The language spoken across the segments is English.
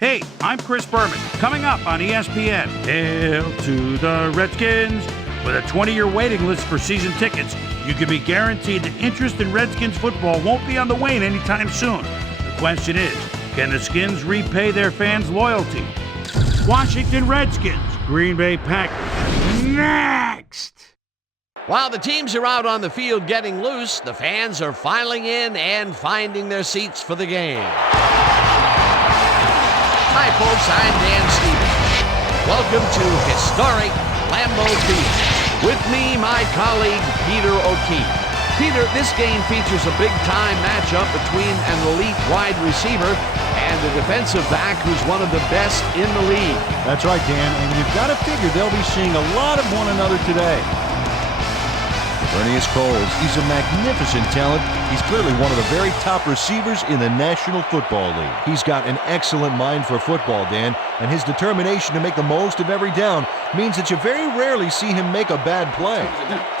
Hey, I'm Chris Berman. Coming up on ESPN, hail to the Redskins. With a 20-year waiting list for season tickets, you can be guaranteed that interest in Redskins football won't be on the wane anytime soon. The question is, can the Skins repay their fans' loyalty? Washington Redskins, Green Bay Packers. Next! While the teams are out on the field getting loose, the fans are filing in and finding their seats for the game. Hi, folks. I'm Dan Stevens. Welcome to historic Lambeau Field. With me, my colleague, Peter O'Keefe. Peter, this game features a big-time matchup between an elite wide receiver and a defensive back who's one of the best in the league. That's right, Dan, and you've got to figure they'll be seeing a lot of one another today. Bernius Coles, he's a magnificent talent. He's clearly one of the very top receivers in the National Football League. He's got an excellent mind for football, Dan, and his determination to make the most of every down means that you very rarely see him make a bad play.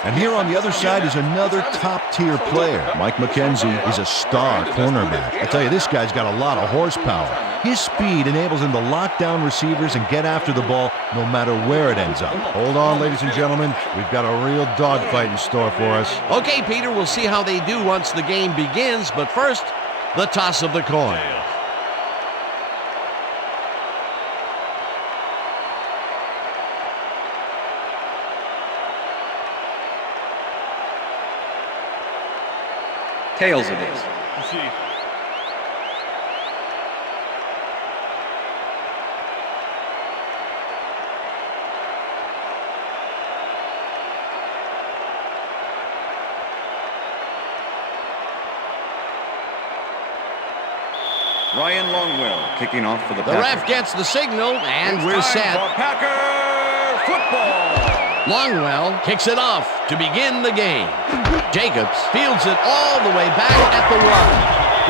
And here on the other side is another top-tier player. Mike McKenzie is a star cornerback. I tell you, this guy's got a lot of horsepower. His speed enables him to lock down receivers and get after the ball no matter where it ends up. Hold on, ladies and gentlemen. We've got a real dogfight in store for us. Okay, Peter, we'll see how they do once the game begins, but first, the toss of the coin. Tails it is. Ryan Longwell kicking off for the Packers. The ref gets the signal, and we're set. For Packer football. Longwell kicks it off to begin the game. Jacobs fields it all the way back at the 1.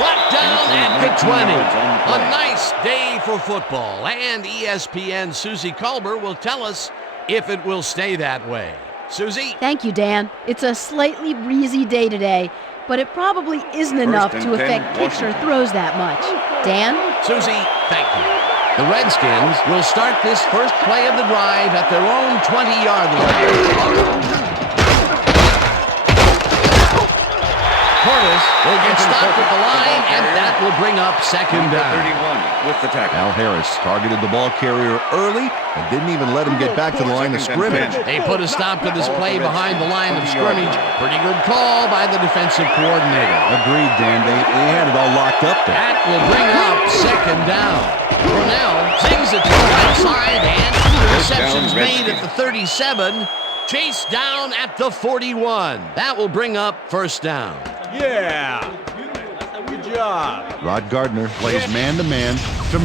Brought down at the 20. A nice day for football, and ESPN Susie Colbert will tell us if it will stay that way. Susie? Thank you, Dan. It's a slightly breezy day today, but it probably isn't enough to affect kicks or throws that much. Dan? Susie, thank you. The Redskins will start this first play of the drive at their own 20-yard line. Portis will get stopped at the line, and that will bring up second down. 31 with the tackle. Al Harris targeted the ball carrier early and didn't even let him get back to the line of scrimmage. They put a stop to this play behind the line of scrimmage. Pretty good call by the defensive coordinator. Agreed, Dan. They had it all locked up there. That will bring up second down. Brunell sings it to the right side, and reception's made at the 37. Chased down at the 41. That will bring up first down. Yeah! Good job. Rod Gardner plays man-to-man, to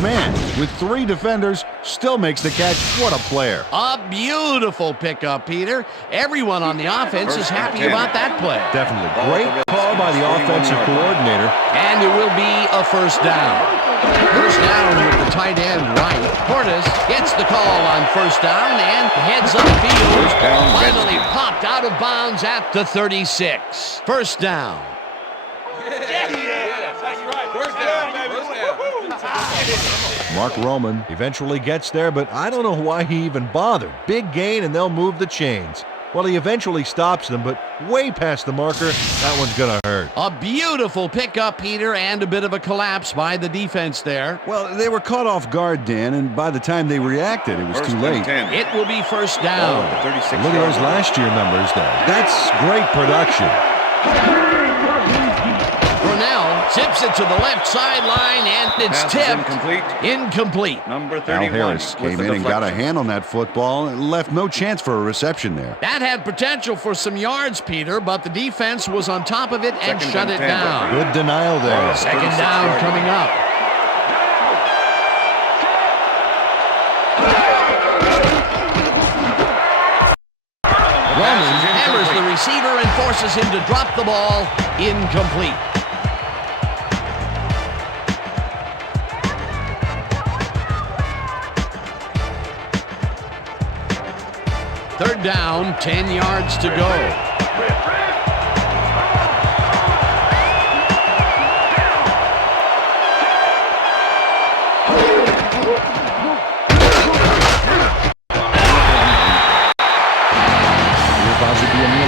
man, with 3 defenders, still makes the catch. What a player. A beautiful pickup, Peter. Everyone on the offense is happy about that play. Definitely. Great call by the offensive coordinator. And it will be a first down. First down with the tight end right. Portis gets the call on first down and heads upfield. Finally popped out of bounds at the 36. First down. Mark Roman eventually gets there, but I don't know why he even bothered. Big gain, and they'll move the chains. Well, he eventually stops them, but way past the marker. That one's going to hurt. A beautiful pickup, Peter, and a bit of a collapse by the defense there. Well, they were caught off guard, Dan, and by the time they reacted, it was too late. It will be first down. Look at those last year numbers, though. That's great production. Brunell tips it to the left sideline, and it's tipped. Incomplete. Number 31. Al Harris came in and got a hand on that football and left no chance for a reception there. That had potential for some yards, Peter, but the defense was on top of it and shut it down. Good denial there. Second down coming up. Roman hammers the receiver and forces him to drop the ball. Incomplete. Third down, 10 yards to go.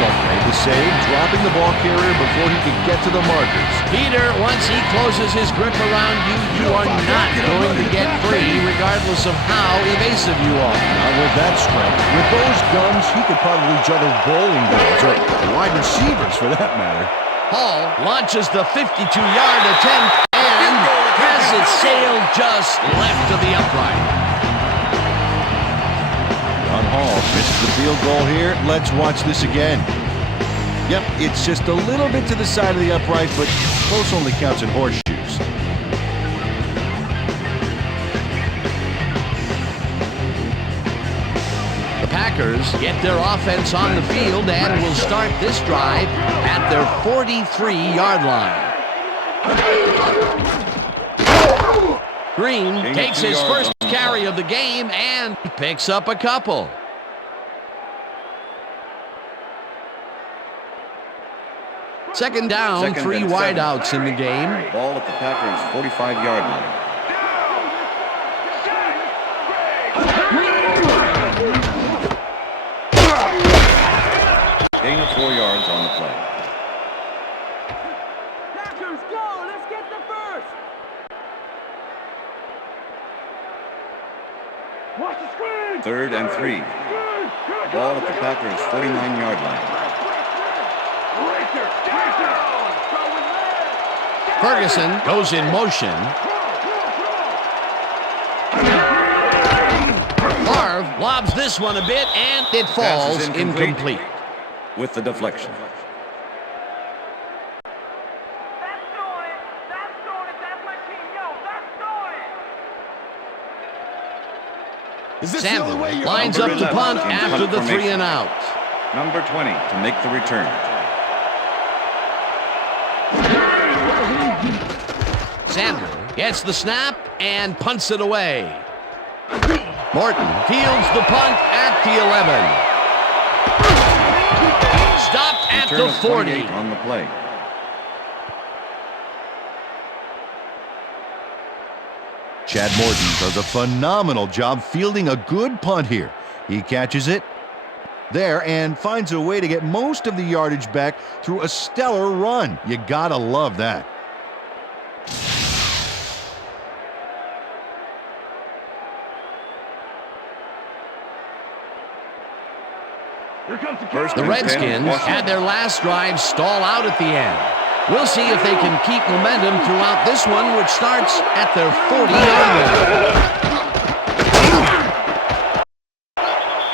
Made the save, dropping the ball carrier before he could get to the markers. Peter, once he closes his grip around you, you are not going to get free, regardless of how evasive you are. Not with that strength. With those guns, he could probably juggle bowling balls, or wide receivers for that matter. Hall launches the 52-yard attempt and has it sailed just left of the upright. Hall misses the field goal here. Let's watch this again. Yep, it's just a little bit to the side of the upright, but close only counts in horseshoes. The Packers get their offense on the field and will start this drive at their 43-yard line. Green takes his first carry of the game and picks up a couple. Second down, three wideouts in the game. Ball at the Packers' 45-yard line. Gain of 4 yards on the play. Packers, go! Let's get the first! Watch the screen! 3rd and 3. Ball at the Packers' 49-yard line. Ferguson goes in motion. Favre lobs this one a bit, and it falls incomplete. With the deflection. Sandler lines up to punt after the 3 and out. Number 20 to make the return. Sandler gets the snap and punts it away. Morton fields the punt at the 11. Stopped at Return the of 40. on the play. Chad Morton does a phenomenal job fielding a good punt here. He catches it there and finds a way to get most of the yardage back through a stellar run. You gotta love that. The Redskins had their last drive stall out at the end. We'll see if they can keep momentum throughout this one, which starts at their 40-yard line.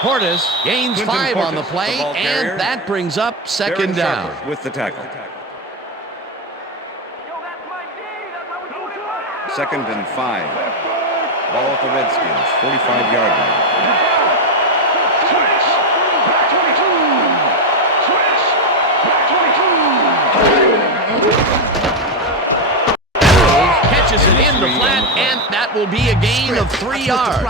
Portis gains 5 on the play, and that brings up second down. With the tackle. 2nd and 5. Ball at the Redskins' 45-yard line. Catches it in the flat, and that will be a gain of 3 yards.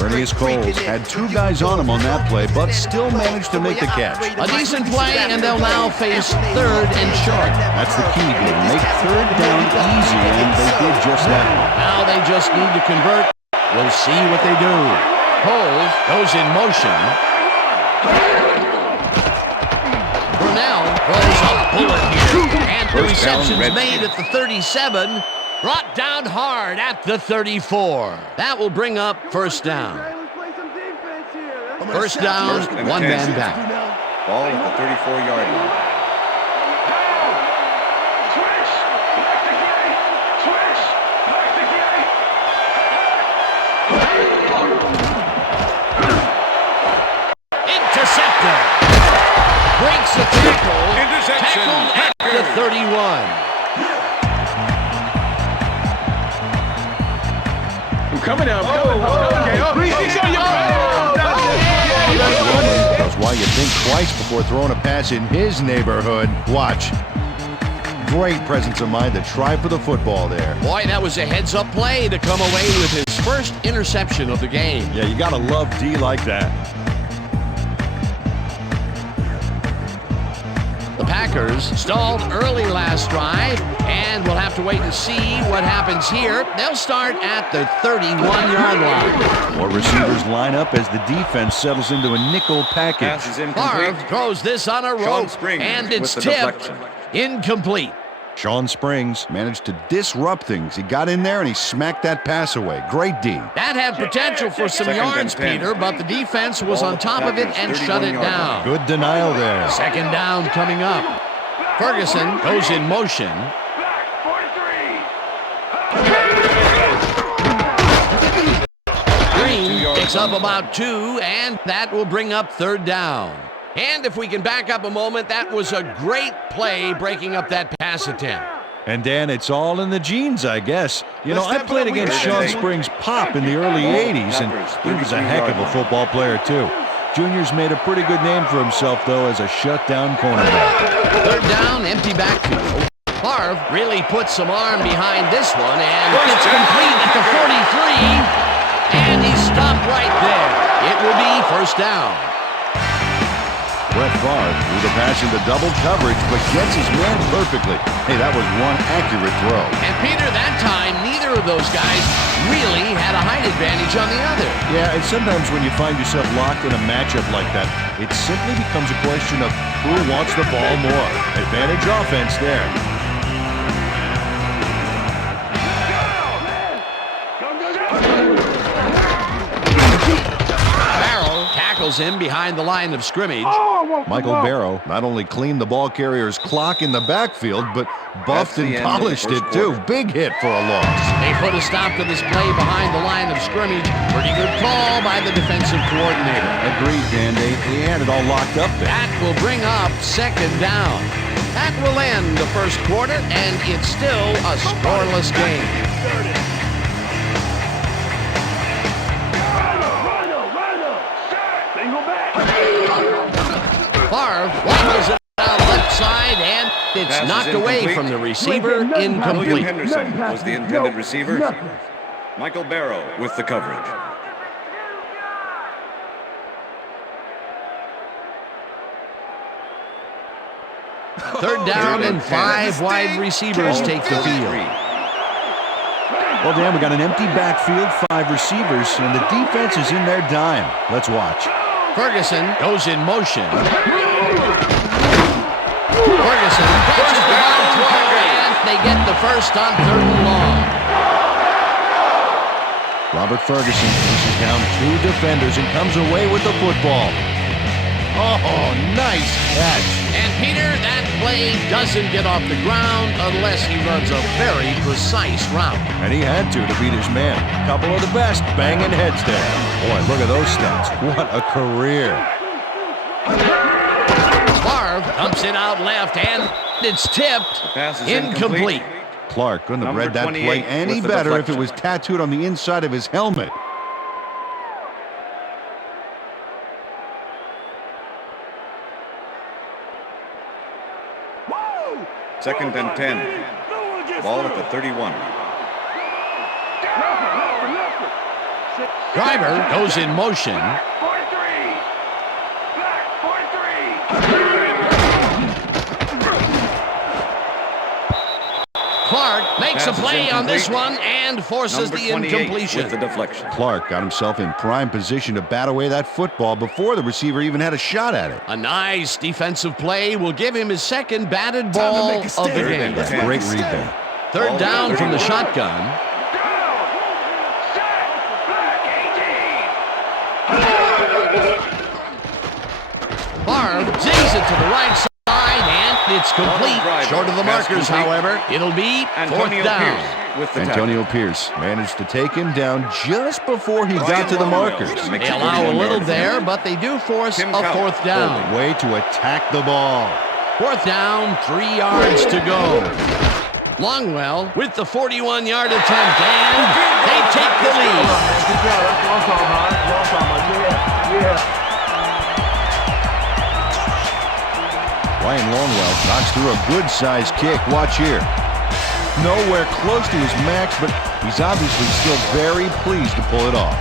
Bernice Coles had 2 guys on him on that play, but still managed to make the catch. A decent play, and they'll now face 3rd and short. That's the key here. Make 3rd down easy, and they did just that. Now they just need to convert. We'll see what they do. Coles goes in motion. Brunell throws a bullet here, and the reception's made at the 37, brought down hard at the 34. That will bring up first down. First down, 1 man back. Ball at the 34-yard line. Interceptor. Breaks the tackle. Tackled at the 31. I'm coming out. That's why you think twice before throwing a pass in his neighborhood. Watch. Great presence of mind to try for the football there. Boy, that was a heads-up play to come away with his first interception of the game. Yeah, you gotta love D like that. The Packers stalled early last drive, and we'll have to wait and see what happens here. They'll start at the 31-yard line. More receivers line up as the defense settles into a nickel package. Pass is incomplete. Favre throws this on a Sean rope, Springs and it's with the tipped. deflection. Incomplete. Sean Springs managed to disrupt things. He got in there and he smacked that pass away. Great D. That had potential for some Second and yards, 10. Peter, but the defense was Ball on at the top of it Packers' and shut it 31-yard down. Good denial there. Second down coming up. Ferguson goes in motion. Green picks up about 2, and that will bring up third down. And if we can back up a moment, that was a great play breaking up that pass attempt. And Dan, it's all in the genes, I guess. You know, I Let's played step up. against Sean Springs' pop in the early 80s, and he was a heck of a football player, too. Junior's made a pretty good name for himself, though, as a shutdown cornerback. Third down, empty backfield. Favre really put some arm behind this one, and it's complete at the 43, and he stopped right there. It will be first down. Brett Favre threw the pass into double coverage, but gets his man perfectly. Hey, that was one accurate throw. And Peter, that time, neither of those guys really had a height advantage on the other. Yeah, and sometimes when you find yourself locked in a matchup like that, it simply becomes a question of who wants the ball more. Advantage offense there. Tackles him behind the line of scrimmage. Michael Barrow not only cleaned the ball carrier's clock in the backfield, but buffed and polished it too. Big hit for a loss. They put a stop to this play behind the line of scrimmage. Pretty good call by the defensive coordinator. Agreed, Dan. They had it all locked up there. That will bring up second down. That will end the first quarter, and it's still a scoreless game. Favre waddles it down left side, and it's Pass is knocked away incomplete. from the receiver. William Incomplete. Henderson was the intended receiver. Michael Barrow with the coverage. Third down and 5 wide receivers take the field. Well, Dan, we got an empty backfield, 5 receivers, and the defense is in their dime. Let's watch. Ferguson goes in motion. Ferguson catches the ball throw, and they get the first on third and long. Robert Ferguson pushes down 2 defenders and comes away with the football. Oh, nice catch. And Peter, that play doesn't get off the ground unless he runs a very precise route. And he had to beat his man. Couple of the best banging heads there. Boy, look at those stats. What a career. Favre dumps it out left, and it's tipped. Pass is Incomplete. Clark couldn't have Number read that 28 play any with the better if it deflection. was tattooed on the inside of his helmet. Second and 10. Ball at the 31. Driver goes in motion. Clark makes a Pass is play on this incomplete. one and forces Number the 28 incompletion. with the deflection. Clark got himself in prime position to bat away that football before the receiver even had a shot at it. A nice defensive play will give him his second batted ball of the game. That's a great read there. Third down from the shotgun. Favre zings it to the right side, and it's complete. Short of the markers, however. It'll be fourth Antonio down. Pierce with the Antonio Pierce managed to take him down just before he got to the markers. They allow a little there, but they do force Tim a Couch fourth down. Way to attack the ball. Fourth down, 3 yards to go. Longwell with the 41-yard attempt, and they take the lead. Good job. That's what I'm talking about. That's what I'm talking about. Yeah. Ryan Longwell knocks through a good-sized kick. Watch here. Nowhere close to his max, but he's obviously still very pleased to pull it off.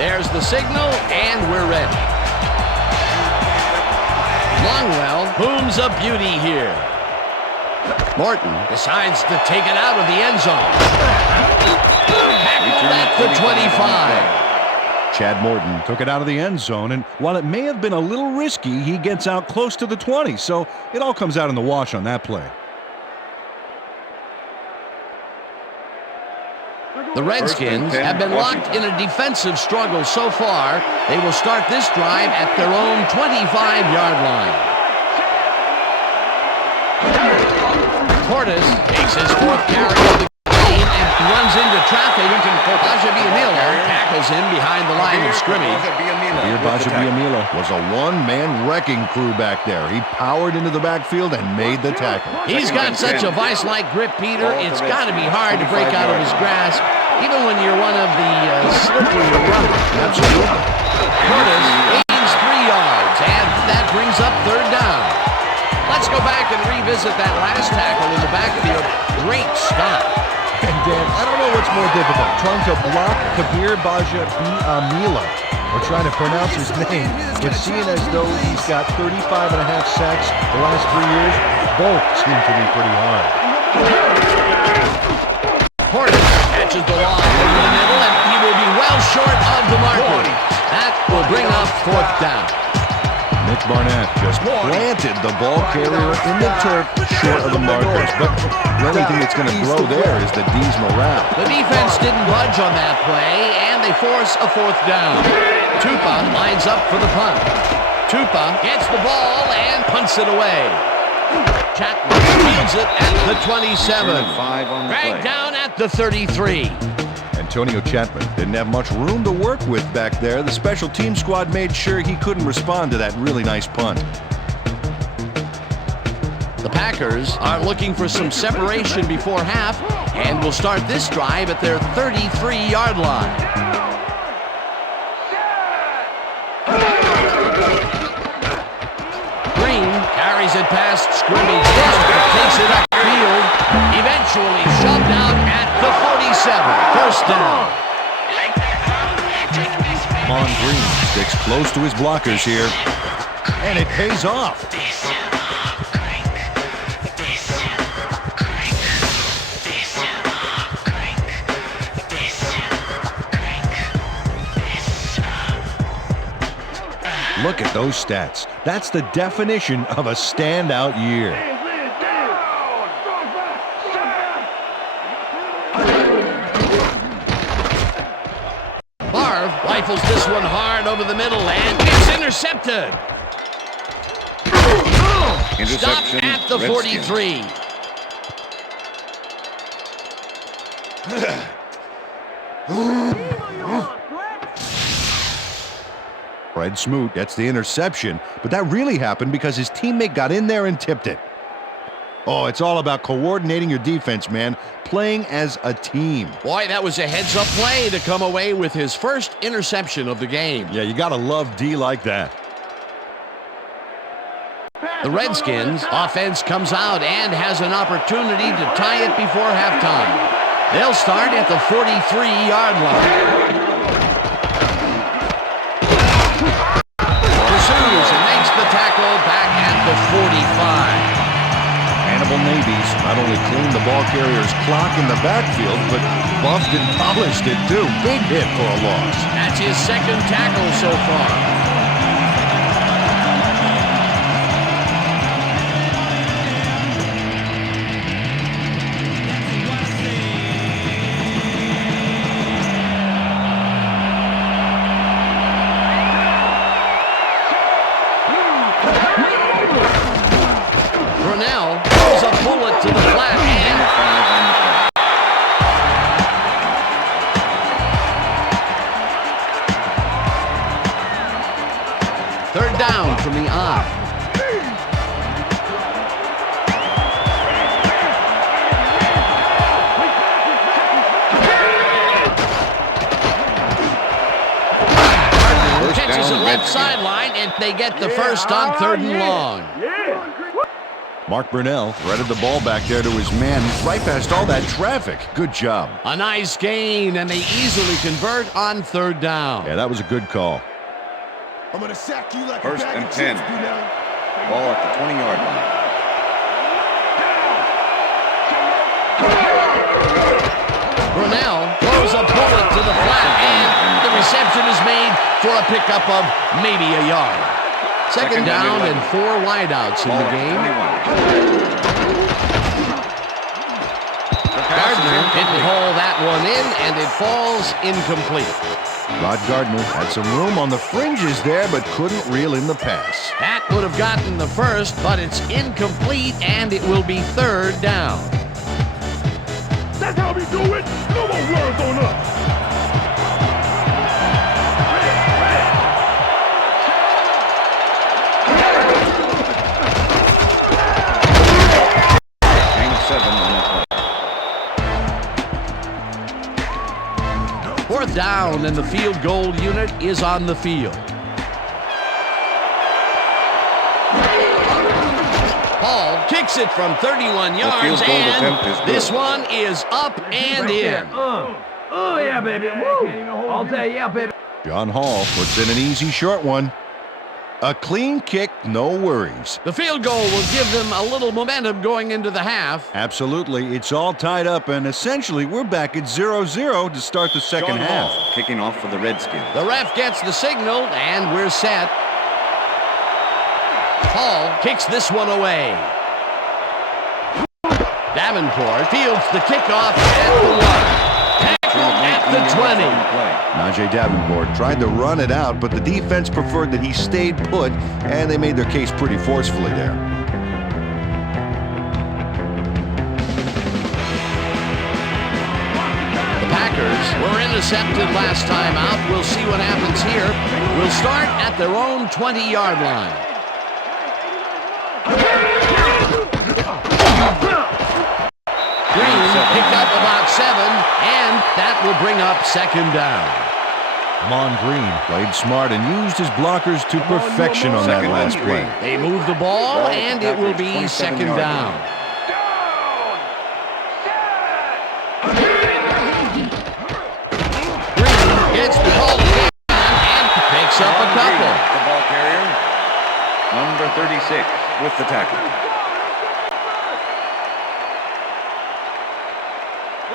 There's the signal, and we're ready. Longwell booms a beauty here. Morton decides to take it out of the end zone. Tackled at the 25. Chad Morton took it out of the end zone, and while it may have been a little risky, he gets out close to the 20, so it all comes out in the wash on that play. The Redskins have been locked in a defensive struggle so far. They will start this drive at their own 25-yard line. Portis takes his fourth carry of the game and runs into traffic. Bajabiamila tackles him behind the line of scrimmage. Bajabiamila was a one-man wrecking crew back there. He powered into the backfield and made the tackle. He's got such a vice-like grip, Peter. It's got to be hard to break out of his grasp, even when you're one of the slipperier runners. Absolutely. Portis gains 3 yards, and that brings up third down. Let's go back and revisit that last tackle in the backfield. Great stop. And Dan, I don't know what's more difficult, trying to block Kabir Bajabiamila or trying to pronounce his name, but seeing as though he's got 35 and a half sacks the last 3 years, both seem to be pretty hard. Portis catches the ball over the middle, and he will be well short of the marker. That will bring up fourth down. Mitch Barnett just planted the ball carrier in the turf short of the markers, but the only thing that's going to grow there is the D's morale. The defense didn't budge on that play, and they force a fourth down. Tupa lines up for the punt. Tupa gets the ball and punts it away. Chapman fields it at the 27. Dragged down at the 33. Antonio Chapman didn't have much room to work with back there. The special team squad made sure he couldn't respond to that really nice punt. The Packers are looking for some separation before half and will start this drive at their 33-yard line. Green carries it past scrimmage, takes it upfield, eventually shoved out at the 47. First down. Mon Green sticks close to his blockers here, and it pays off. Look at those stats. That's the definition of a standout year. Barr rifles this one hard over the middle, and it's intercepted. Stopped at the 43. Fred Smoot gets the interception, but that really happened because his teammate got in there and tipped it. Oh, it's all about coordinating your defense, man. Playing as a team. Boy, that was a heads-up play to come away with his first interception of the game. Yeah, you gotta love D like that. The Redskins offense comes out and has an opportunity to tie it before halftime. They'll start at the 43-yard line. Pursues and makes the tackle back at the 45. Hannibal Navies not only cleaned the ball carrier's clock in the backfield, but buffed and polished it too. Big hit for a loss. That's his second tackle so far. To the flat and third down from the eye. Catches it left sideline, and they get the first on 3rd and long. Mark Brunell threaded the ball back there to his man, right past all that traffic. Good job. A nice gain, and they easily convert on 3rd down. Yeah, that was a good call. I'm gonna sack you like 1st a bag and of 10. chips, Brunel. Ball at the 20-yard line. Brunel throws a bullet to the flat, and the reception is made for a pickup of maybe a yard. Second down and 4 wideouts in the game. Gardner didn't haul that one in, and it falls incomplete. Rod Gardner had some room on the fringes there, but couldn't reel in the pass. That would have gotten the first, but it's incomplete, and it will be 3rd down. That's how we do it. No more words on us. Gain of 7 on the play. 4th down, and the field goal unit is on the field. Paul kicks it from 31 yards, field goal attempt is and good. this one is up and in. Oh, yeah, baby. Woo. All day, yeah, baby. John Hall puts in an easy short one. A clean kick, no worries. The field goal will give them a little momentum going into the half. Absolutely, it's all tied up, and essentially we're back at 0-0 to start the second John half. Hall kicking off for the Redskins. The ref gets the signal, and we're set. Paul kicks this one away. Davenport fields the kickoff at the 1. Tackled at the 20. Najee Davenport tried to run it out, but the defense preferred that he stayed put, and they made their case pretty forcefully there. The Packers were intercepted last time out. We'll see what happens here. We'll start at their own 20-yard line. Green picked up about 7, and that will bring up 2nd down. Amon Green played smart and used his blockers to perfection on that last play. They move the ball, and it will be 2nd down. Green gets the ball and picks up a couple. The ball carrier, number 36, with the tackle.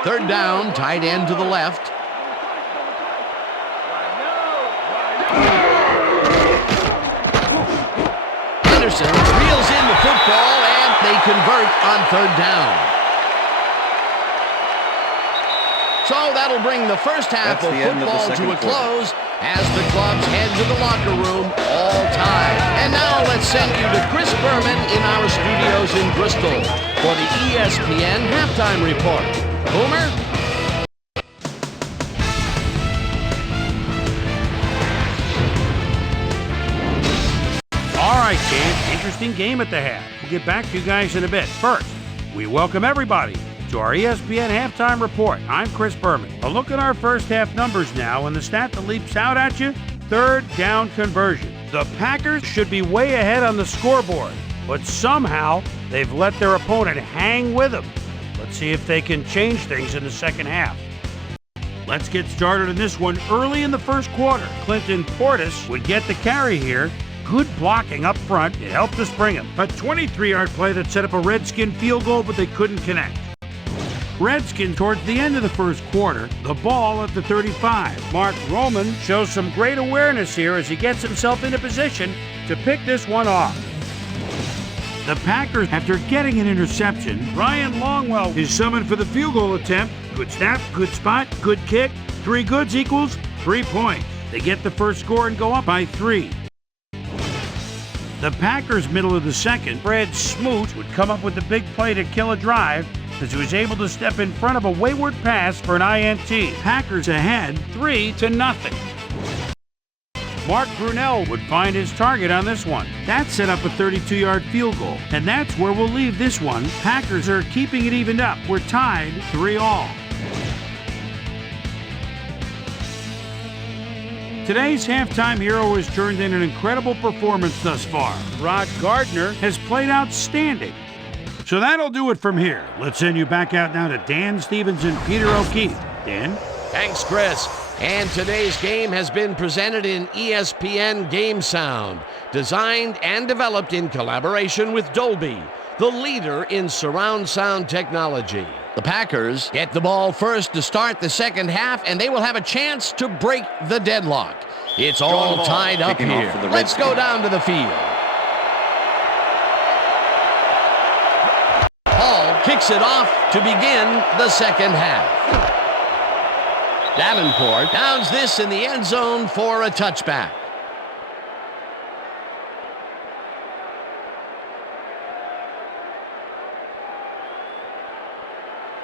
3rd down, tight end to the left. Henderson reels in the football, and they convert on 3rd down. So that'll bring the first half of football to a close as the clubs head to the locker room, all tied. And now let's send you to Chris Berman in our studios in Bristol for the ESPN Halftime Report. Boomer? All right, kids, interesting game at the half. We'll get back to you guys in a bit. First, we welcome everybody to our ESPN Halftime Report. I'm Chris Berman. A look at our first half numbers now, and the stat that leaps out at you, 3rd down conversion. The Packers should be way ahead on the scoreboard, but somehow they've let their opponent hang with them. Let's see if they can change things in the second half. Let's get started in this one early in the first quarter. Clinton Portis would get the carry here. Good blocking up front. It helped us bring him. A 23-yard play that set up a Redskin field goal, but they couldn't connect. Redskins towards the end of the first quarter, the ball at the 35. Mark Roman shows some great awareness here as he gets himself into position to pick this one off. The Packers, after getting an interception, Ryan Longwell is summoned for the field goal attempt. Good snap, good spot, good kick. 3 goods equals 3 points. They get the first score and go up by 3. The Packers' middle of the second, Fred Smoot would come up with the big play to kill a drive as he was able to step in front of a wayward pass for an INT. Packers ahead 3-0. Mark Brunell would find his target on this one. That set up a 32-yard field goal, and that's where we'll leave this one. Packers are keeping it evened up. We're tied 3-3. Today's halftime hero has turned in an incredible performance thus far. Rod Gardner has played outstanding. So that'll do it from here. Let's send you back out now to Dan Stevens and Peter O'Keefe. Dan? Thanks, Chris. And today's game has been presented in ESPN Game Sound, designed and developed in collaboration with Dolby, the leader in surround sound technology. The Packers get the ball first to start the second half, and they will have a chance to break the deadlock. It's all tied up here. Let's go down to the field. Hall kicks it off to begin the second half. Davenport downs this in the end zone for a touchback.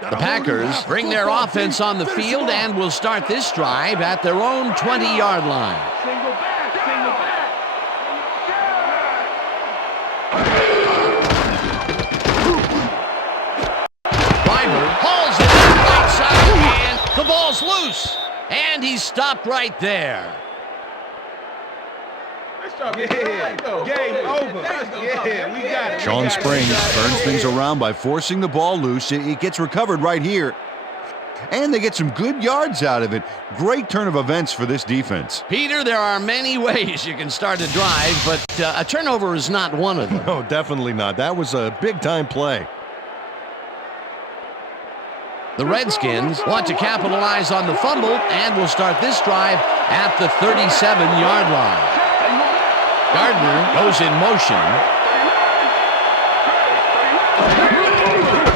The Packers bring their offense on the field and will start this drive at their own 20-yard line. Single back, single back. Driver hauls it to the right side, and the ball's loose. And he's stopped right there. Game over. Yeah, we got it. Sean Springs turns things around by forcing the ball loose. It gets recovered right here. And they get some good yards out of it. Great turn of events for this defense. Peter, there are many ways you can start a drive, but a turnover is not one of them. No, definitely not. That was a big-time play. The Redskins want to capitalize on the fumble and will start this drive at the 37-yard line. Gardner goes in motion.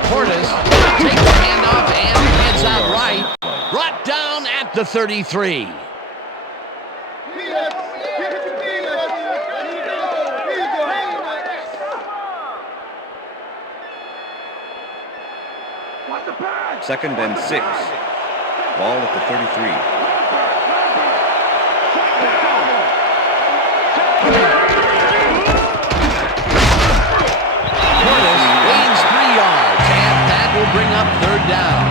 Portis takes the handoff and heads out right. Brought down at the 33. Second and 6. Ball at the 33. Portis gains 3 yards, and that will bring up third down.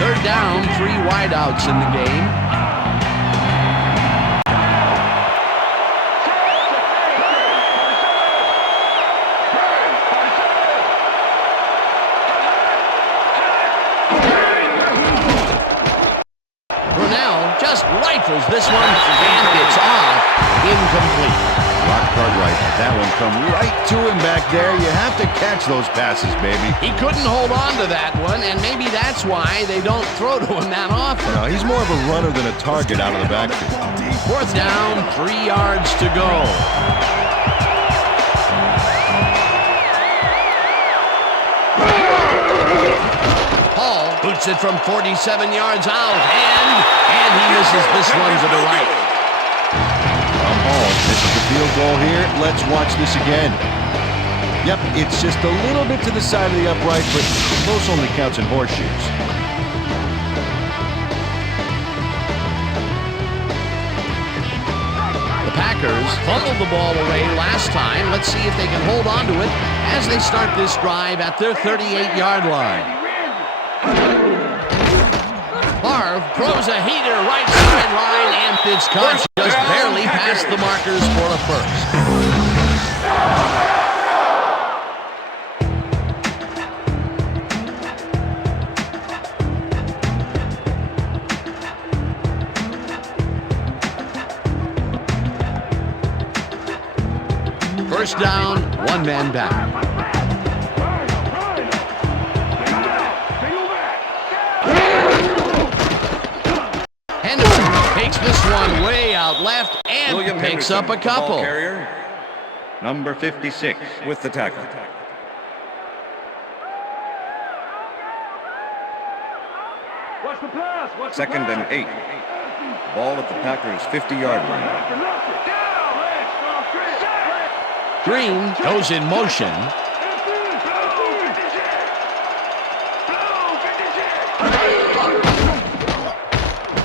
Third down, 3 wideouts in the game. Just rifles this one, and it's off, incomplete. Rock Cartwright, that one come right to him back there. You have to catch those passes, baby. He couldn't hold on to that one, and maybe that's why they don't throw to him that often. No, he's more of a runner than a target out of the backfield. Fourth down, 3 yards to go. Hall boots it from 47 yards out, and he misses this one to the right. Hall misses the field goal here. Let's watch this again. Yep, it's just a little bit to the side of the upright, but close only counts in horseshoes. The Packers fumbled the ball away last time. Let's see if they can hold on to it as they start this drive at their 38-yard line. Marv throws a heater right sideline, and it's caught just barely past the markers for a first. First down, 1 man back. Takes this one way out left and William picks Henderson, up a couple. ball carrier, number 56 with the tackle. Second and 8. Ball at the Packers' 50-yard line. Green goes in motion.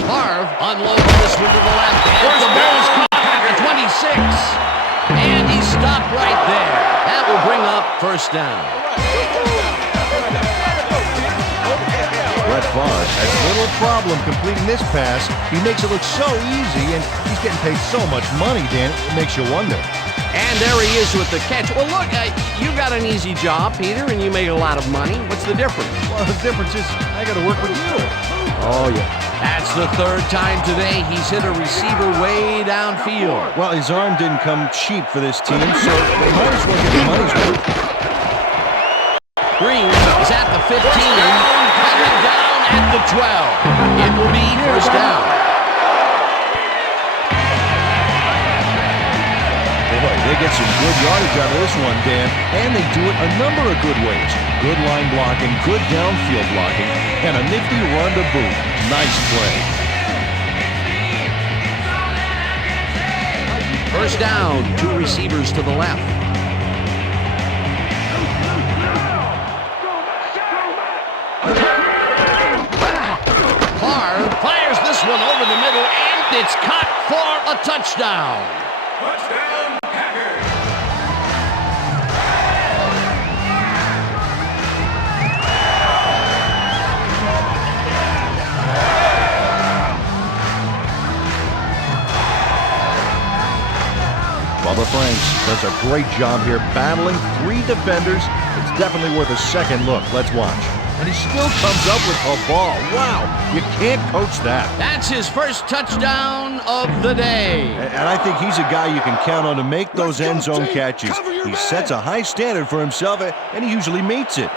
Marv unloads this one to the left, and the ball's caught at the 26. And he's stopped right there. That will bring up first down. Brett Favre has little problem completing this pass. He makes it look so easy, and he's getting paid so much money, Dan, it makes you wonder. And there he is with the catch. Well, look, you got an easy job, Peter, and you make a lot of money. What's the difference? Well, the difference is I got to work with you. Oh, yeah. That's the third time today he's hit a receiver way downfield. Well, his arm didn't come cheap for this team, so they might as well get the money's worth. Green is at the 15, coming down at the 12. It will be first down. Boy, they get some good yardage out of this one, Dan, and they do it a number of good ways. Good line blocking, good downfield blocking, and a nifty run to boot. Nice play. First down, two receivers to the left. Carr fires this one over the middle, and it's caught for a touchdown. Touchdown, Packers! Bubba Franks does a great job here battling three defenders. It's definitely worth a second look. Let's watch. And he still comes up with a ball. Wow, you can't coach that. That's his first touchdown of the day. And I think he's a guy you can count on to make those end zone catches. He sets a high standard for himself, and he usually meets it.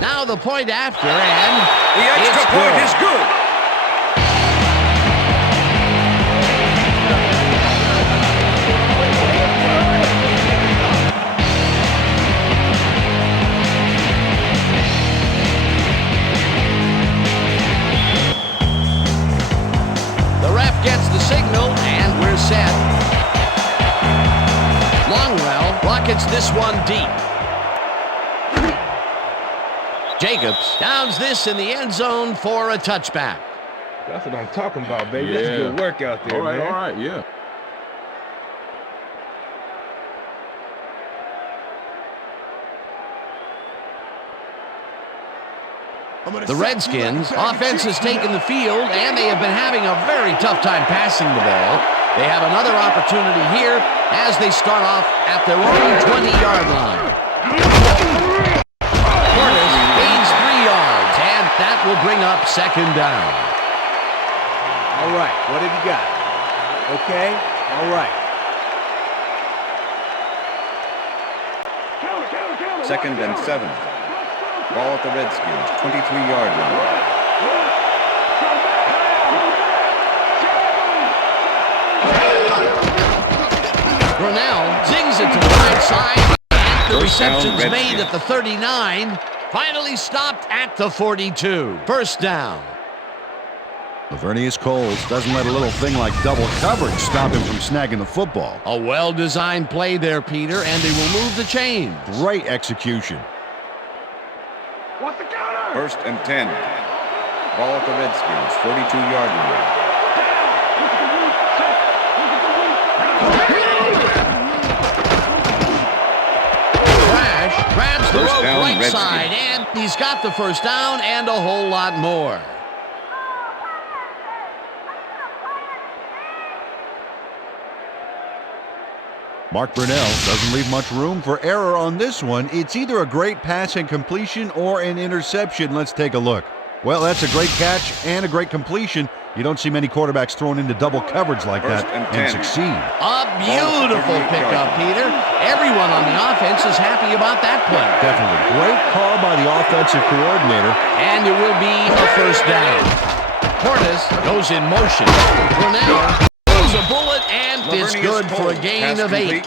Now the point after, and The extra point is good. gets the signal, and we're set. Longwell rockets this one deep. Jacobs downs this in the end zone for a touchback. That's what I'm talking about, baby. That's good work out there, man. All right, yeah. The Redskins offense has taken the field, and they have been having a very tough time passing the ball. They have another opportunity here as they start off at their own 20-yard line. Curtis gains 3 yards, and that will bring up second down. All right, what have you got? Okay, all right. Second and 7. Ball at the Redskins, 23-yard line. Brunell zings it to the right side. The First down, reception's Redskins. made at the 39. Finally stopped at the 42. First down. Lavernius Coles doesn't let a little thing like double coverage stop him from snagging the football. A well-designed play there, Peter, and they will move the chains. Great execution. What's the counter? First and 10. Ball at the Redskins, 42-yard line. Crash grabs the First rope down, right Redskins. side, and he's got the first down and a whole lot more. Mark Brunell doesn't leave much room for error on this one. It's either a great pass and completion or an interception. Let's take a look. Well, that's a great catch and a great completion. You don't see many quarterbacks thrown into double coverage like First that and and 10. succeed. A beautiful pickup, Peter. Everyone on the offense is happy about that play. Definitely. Great call by the offensive coordinator. And it will be a first down. Portis goes in motion. Brunell throws a bullet, and it's Lavernius good for a Coles, gain pass of 8. complete.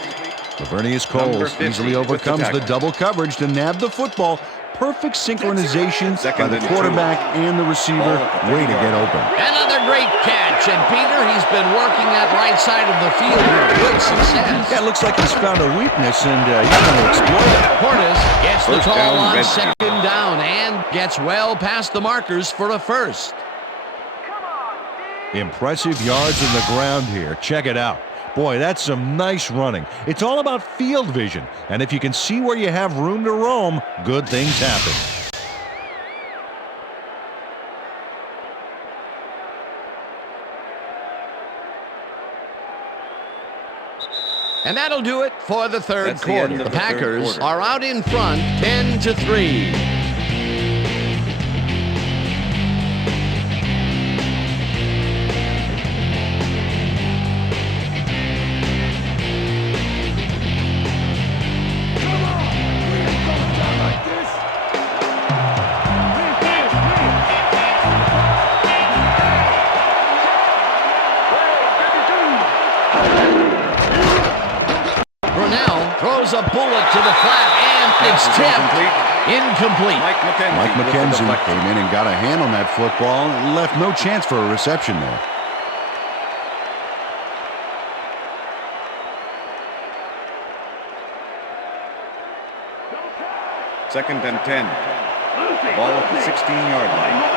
Lavernius Number Coles 50 easily with the overcomes the tackle. double coverage to nab the football. Perfect synchronization by Second the and 2. quarterback and the receiver. Ball at the Way to 30-yard get line. open. Another great catch, and Peter, he's been working that right side of the field with good success. Yeah, it looks like he's found a weakness, and he's going to exploit it. Portis gets the First call down, on Redskins. second down and gets well past the markers for a first. Impressive yards in the ground here. Check it out. Boy, that's some nice running. It's all about field vision, and if you can see where you have room to roam, good things happen. And that'll do it for the third That's the quarter. end The of the third Packers quarter. are out in front 10-3. Throws a bullet to the flat, and it's tipped. Incomplete. Mike McKenzie came in and got a hand on that football and left no chance for a reception there. Second and 10. Ball at the 16-yard line.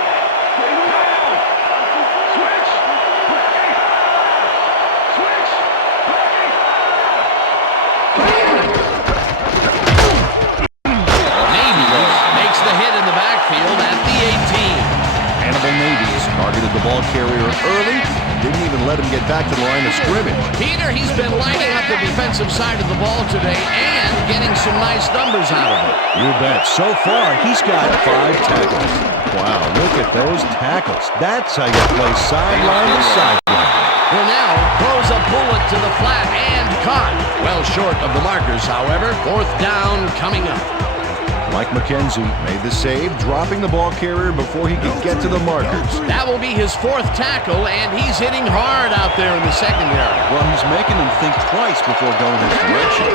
Targeted the ball carrier early, didn't even let him get back to the line of scrimmage. Peter, he's been lining up the defensive side of the ball today and getting some nice numbers out of it. You bet. So far, he's got 5 tackles. Wow, look at those tackles. That's how you play sideline to sideline. Brunell throws a bullet to the flat and caught. Well short of the markers, however. Fourth down coming up. Mike McKenzie made the save, dropping the ball carrier before he could get to the markers. That will be his 4th tackle, and he's hitting hard out there in the secondary. Well, he's making them think twice before going his direction.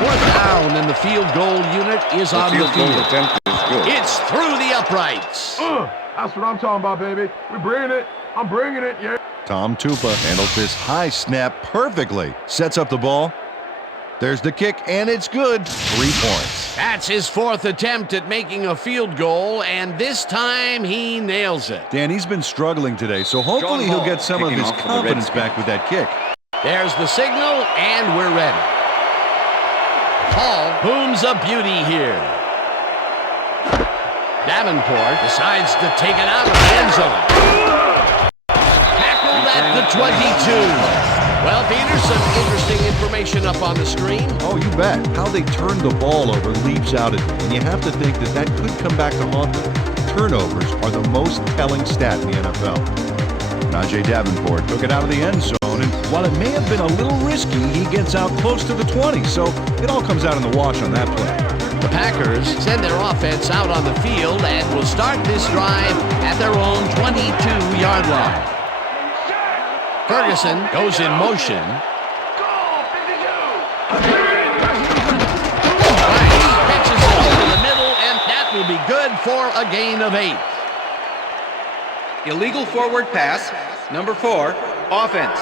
4th down, and the field goal unit is on the field. Attempt is good. It's through the uprights. That's what I'm talking about, baby. We're bringing it. I'm bringing it, yeah. Tom Tupa handles this high snap perfectly. Sets up the ball. There's the kick, and it's good. 3 points. That's his 4th attempt at making a field goal, and this time he nails it. Dan, he's been struggling today, so hopefully he'll get some of his confidence back with that kick. There's the signal, and we're ready. Hall booms a beauty here. Davenport decides to take it out of the end zone. Tackled at the 22. Well, Peter, some interesting information up on the screen. Oh, you bet. How they turned the ball over leaps out at me, and you have to think that that could come back to haunt them. Turnovers are the most telling stat in the NFL. Najee Davenport took it out of the end zone, and while it may have been a little risky, he gets out close to the 20, so it all comes out in the wash on that play. The Packers send their offense out on the field and will start this drive at their own 22-yard line. Ferguson goes in motion. Catches it over the middle, and that will be good for a gain of 8. Illegal forward pass, number 4, offense.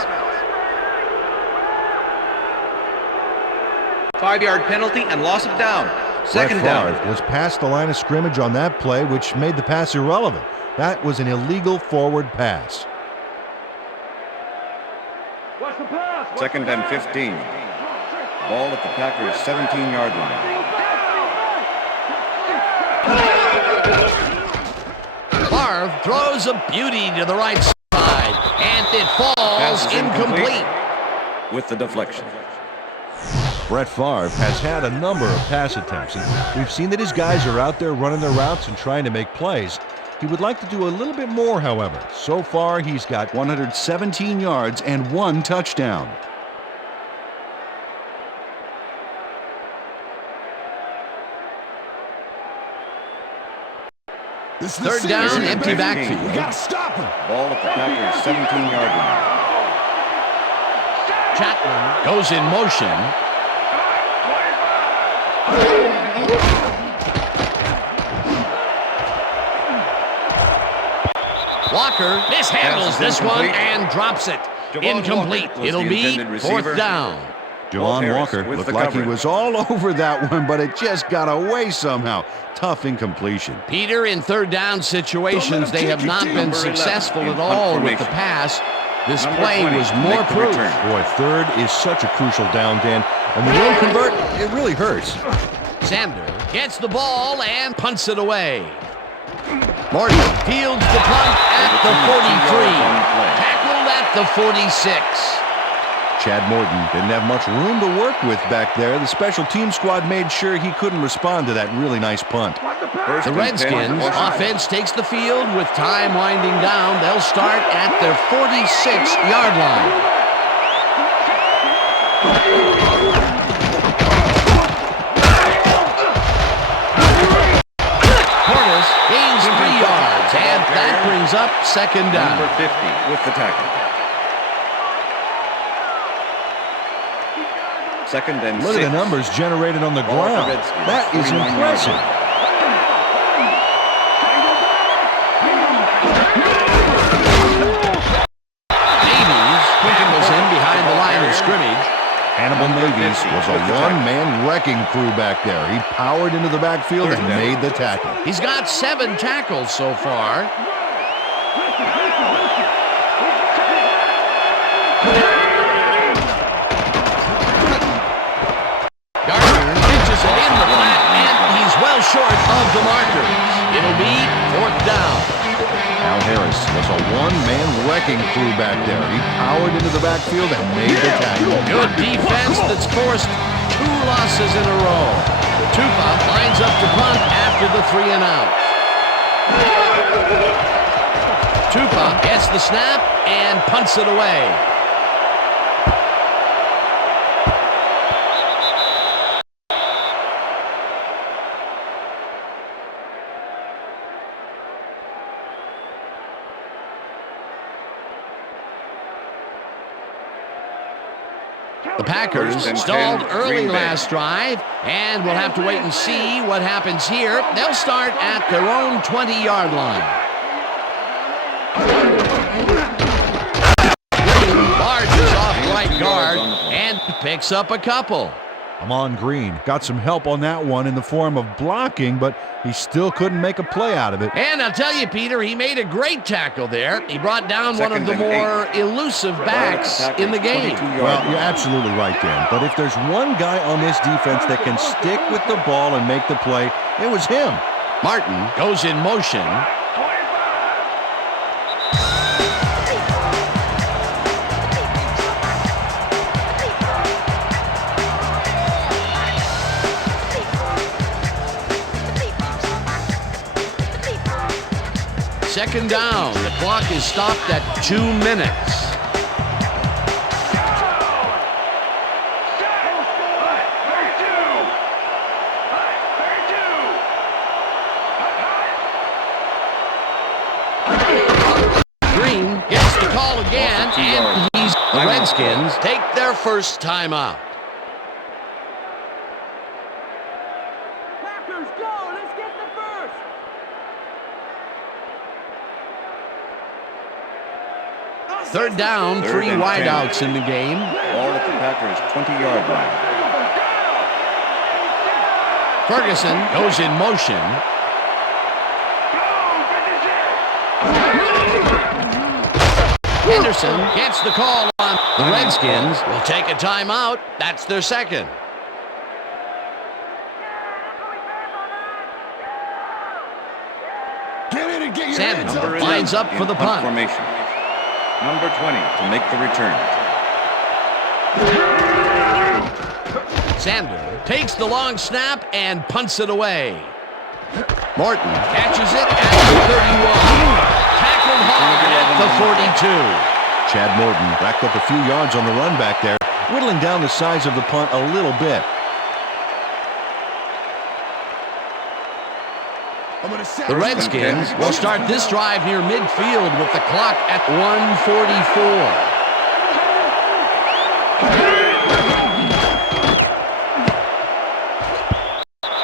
5-yard penalty and loss of down. Second down. Brett Favre was past the line of scrimmage on that play, which made the pass irrelevant. That was an illegal forward pass. Second and 15. Ball at the Packers' 17-yard line. Favre throws a beauty to the right side, and it falls incomplete. With the deflection. Brett Favre has had a number of pass attempts, and we've seen that his guys are out there running their routes and trying to make plays. He would like to do a little bit more, however. So far, he's got 117 yards and 1 touchdown. Third down, empty backfield. We gotta stop him. Ball at the Packers' 17-yard line. Chapman goes in motion. Walker mishandles this one and drops it. Incomplete. It'll be 4th down. Javon Walker looked like he was all over that one, but it just got away somehow. Tough incompletion. Peter, in third down situations, they have not been successful at all with the pass. This play was more proof. Boy, third is such a crucial down, Dan. And when you don't convert, it really hurts. Sander gets the ball and punts it away. Morton fields the punt at the 43. Tackled at the 46. Chad Morton didn't have much room to work with back there. The special team squad made sure he couldn't respond to that really nice punt. The Redskins offense takes the field with time winding down. They'll start at their 46-yard line. Portis gains 3 yards, and that brings up second down. Number 50 with the tackle. Second and 6. Look at the numbers generated on the ground. That is impressive. Davies was in behind the line of scrimmage. Hannibal Davies was a one-man wrecking crew back there. He powered into the backfield and made the tackle. He's got 7 tackles so far. Gardner pitches it in the flat, and he's well short of the markers. It'll be 4th down. Al Harris was a one-man wrecking crew back there. He powered into the backfield and made the tackle. Good defense that's forced 2 losses in a row. Tupa lines up to punt after the 3 and out. Tupa gets the snap and punts it away. The Packers stalled early last drive, and we'll have to wait and see what happens here. They'll start at their own 20-yard line. Green barges off right guard and picks up a couple. Amon Green got some help on that one in the form of blocking, but he still couldn't make a play out of it. And I'll tell you, Peter, he made a great tackle there. He brought down one of the more elusive backs in the game. Well, you're absolutely right, Dan. But if there's one guy on this defense that can stick with the ball and make the play, it was him. Martin goes in motion. Second down. The clock is stopped at 2 minutes. Green gets the call again, and the Redskins take their first timeout. Third down, 3 wideouts in the game. Ball at the Packers' 20-yard line. Ferguson goes in motion. Henderson gets the call on. The Redskins will take a timeout. That's their second. Sander lines up for the punt. Formation. Number 20 to make the return. Sander takes the long snap and punts it away. Morton catches it at the 31. Tackled hard at the 42. Chad Morton racked up a few yards on the run back there, whittling down the size of the punt a little bit. The Redskins will start this drive near midfield with the clock at 1:44.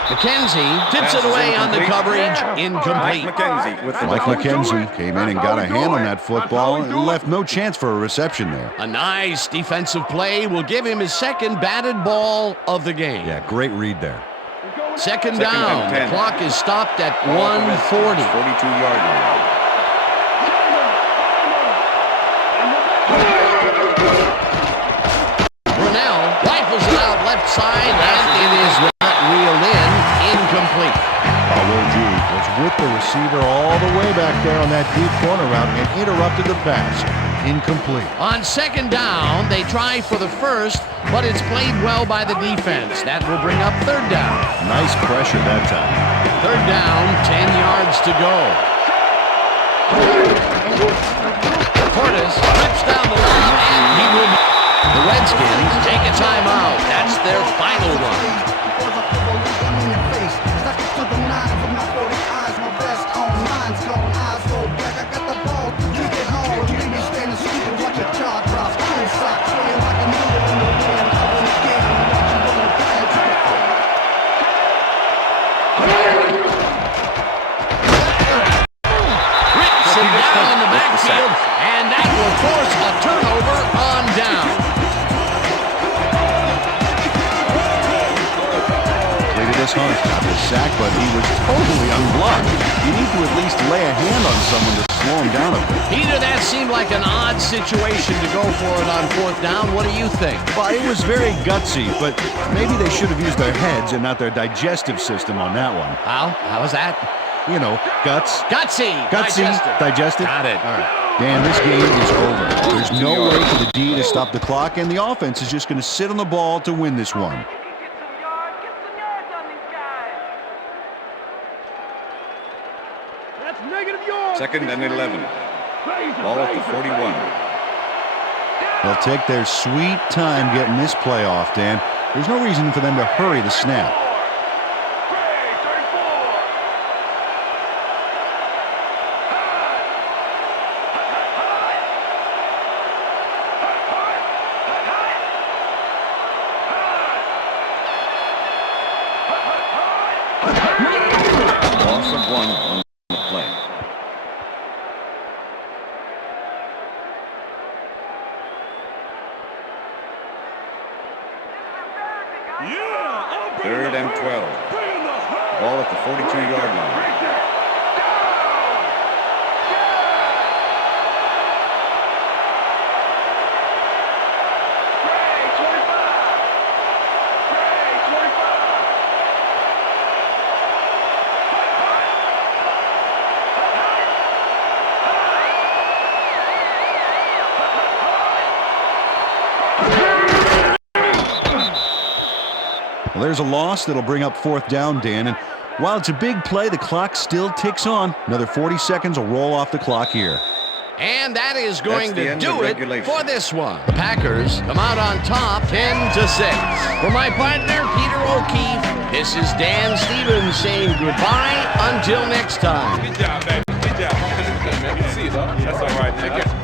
McKenzie tips it away on the coverage, incomplete. Mike McKenzie came in and got a hand on that football and left no chance for a reception there. A nice defensive play will give him his second batted ball of the game. Yeah, great read there. Second down. The clock is stopped at 1:40. 42-yard line. outside, and it is not reeled in. Incomplete. Awoju was with the receiver all the way back there on that deep corner route and interrupted the pass. Incomplete. On second down, they try for the first, but it's played well by the defense. That will bring up third down. Nice pressure that time. Third down, 10 yards to go. Portis trips down the line, and he will. The Redskins take a timeout. That's their final one. And that will force a turnover on down. Cletus Hunt got the sack, but he was totally unblocked. You need to at least lay a hand on someone to slow him down a bit. Peter, that seemed like an odd situation to go for it on fourth down. What do you think? Well, it was very gutsy, but maybe they should have used their heads and not their digestive system on that one. How? How was that? You know, guts. Gutsy. Digestive. Got it. All right. Dan, this game is over. There's no way for the D to stop the clock, and the offense is just going to sit on the ball to win this one. That's negative yards. 2nd and 11. Ball at the 41. They'll take their sweet time getting this play off, Dan. There's no reason for them to hurry the snap. Loss of 1 on the play. Yeah, 3rd and 12. Ball at the 42-yard line. Well, there's a loss that'll bring up fourth down, Dan. And while it's a big play, the clock still ticks on. Another 40 seconds will roll off the clock here. And that is going to That's the do end it of regulation. for this one. The Packers come out on top 10-6. For my partner, Peter O'Keefe, this is Dan Stevens saying goodbye until next time. Good job, baby. Good job. Good, man. Good to see you, though. That's all right. Take care.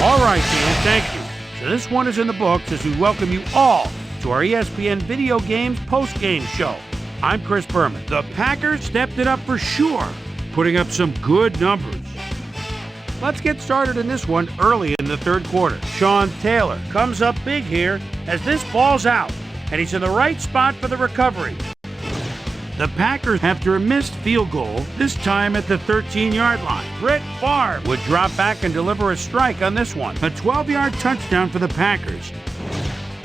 All right, Dan, thank you. So this one is in the books as we welcome you all to our ESPN Video Games post-game show. I'm Chris Berman. The Packers stepped it up for sure, putting up some good numbers. Let's get started in this one early in the third quarter. Sean Taylor comes up big here as this ball's out, and he's in the right spot for the recovery. The Packers, after a missed field goal, this time at the 13-yard line. Brett Favre would drop back and deliver a strike on this one. A 12-yard touchdown for the Packers.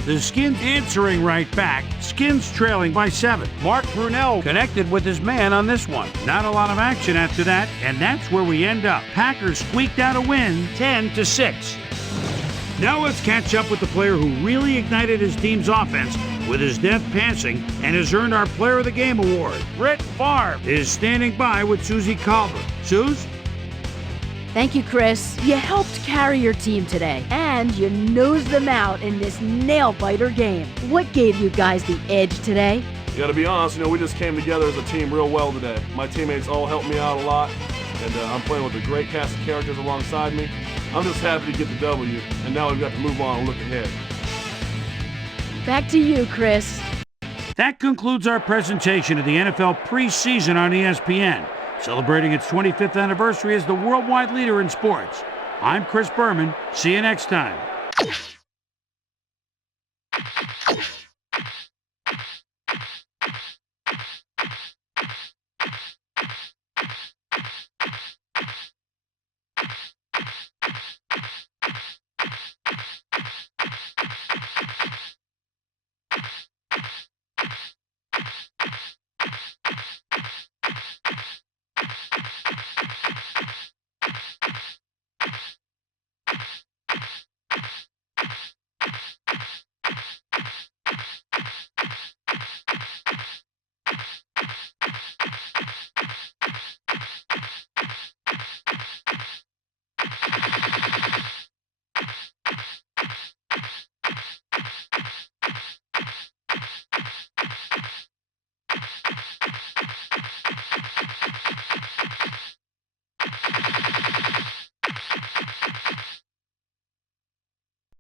The Skins answering right back. Skins trailing by 7. Mark Brunell connected with his man on this one. Not a lot of action after that, and that's where we end up. Packers squeaked out a win, 10-6. Now let's catch up with the player who really ignited his team's offense with his deft passing and has earned our Player of the Game award. Brett Favre is standing by with Susie Colbert. Suze? Thank you, Chris. You helped carry your team today, and you nosed them out in this nail-biter game. What gave you guys the edge today? You gotta be honest, we just came together as a team real well today. My teammates all helped me out a lot, and I'm playing with a great cast of characters alongside me. I'm just happy to get the W, and now we've got to move on and look ahead. Back to you, Chris. That concludes our presentation of the NFL preseason on ESPN, celebrating its 25th anniversary as the worldwide leader in sports. I'm Chris Berman. See you next time.